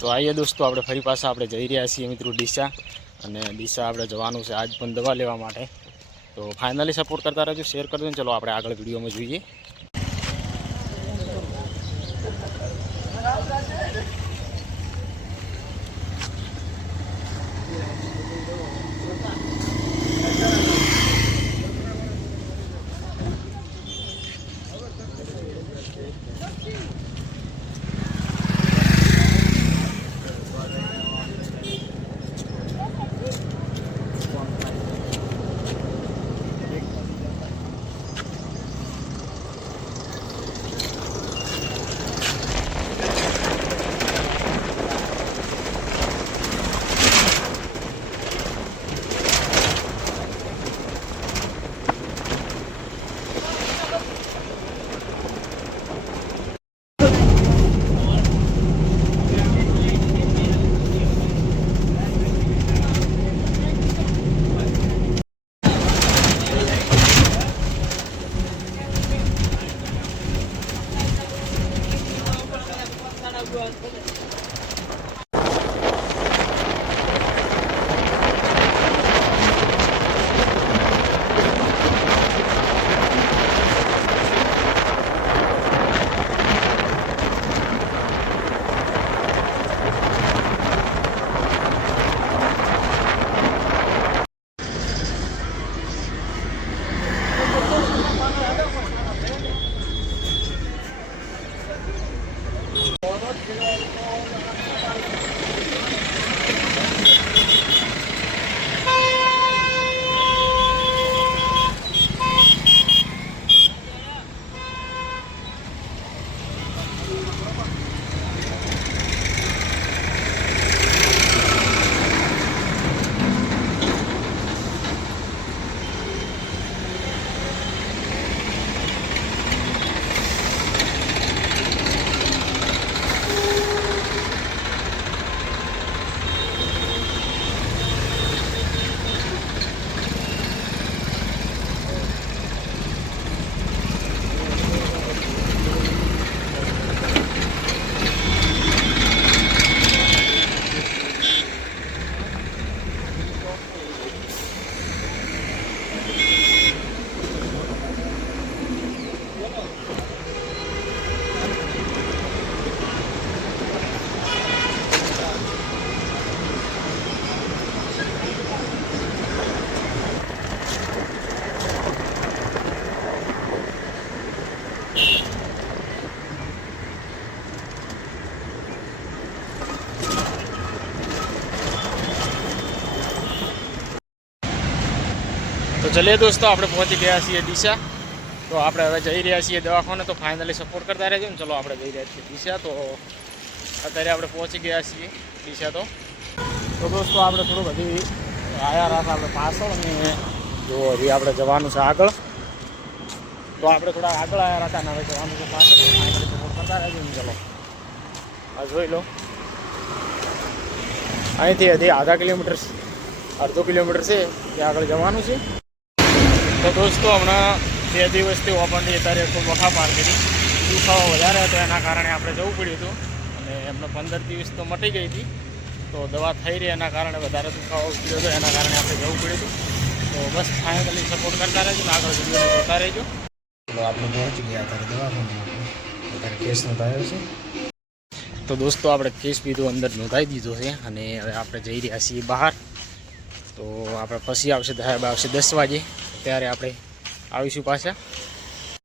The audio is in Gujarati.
તો આઈએ દોસ્તો આપણે ફરી પાછા આપણે જઈ રહ્યા છીએ મિત્રો ડીસા, અને ડીસા આપણે જવાનું છે આજ પણ દવા લેવા માટે. તો ફાઇનલી સપોર્ટ કરતા રહેજો, શેર કરજો ને. ચલો આપણે આગળ વિડીયોમાં જોઈએ. તો ચલીએ દોસ્તો, આપણે પહોંચી ગયા છીએ ડીસા. તો આપણે હવે જઈ રહ્યા છીએ દવાખાને. તો ફાઇનલી સપોર્ટ કરતા રહેજો ને. ચલો આપણે જઈ રહ્યા છીએ ડીસા. તો અત્યારે આપણે પહોંચી ગયા છીએ ડીસા. તો દોસ્તો આપણે થોડુંક હજી આવ્યા હતા આપણે પાછળ, અને જો હજી આપણે જવાનું છે આગળ. તો આપણે થોડા આગળ આવ્યા હતા અને હવે જવાનું છે પાછળ. તો ફાઇનલી સપોર્ટ કરતા રહેજો ને. ચલો આ જોઈ લો, અહીંથી હજી અડધો કિલોમીટર છે ત્યાં આગળ જવાનું છે. તો દોસ્તો હમણાં 2 દિવસથી ઓપનની અત્યારે ખૂબ વખા પાર કરી, દુખાવો વધારે હતો એના કારણે આપણે જવું પડ્યું હતું. અને એમને 15 દિવસ તો મટી ગઈ હતી, તો દવા થઈ રહી એના કારણે વધારે દુખાવો થયો હતો, એના કારણે આપણે જવું પડ્યું હતું. તો બસ ફાઇનલી સપોર્ટ કરતા રહેજો ને આગળ વિડીયો જોતા રહેજો. તો આપણે પહોંચી ગયા અત્યારે દવાખાનામાં. અત્યારે કેસ નોંધાયો છે. તો દોસ્તો આપણે કેસ બીજો અંદર નોંધાવી દીધો છે, અને હવે આપણે જઈ રહ્યા છીએ બહાર. તો આપણે પછી આવશે 10 વાગે, ત્યારે આપણે આવીશું પાછા.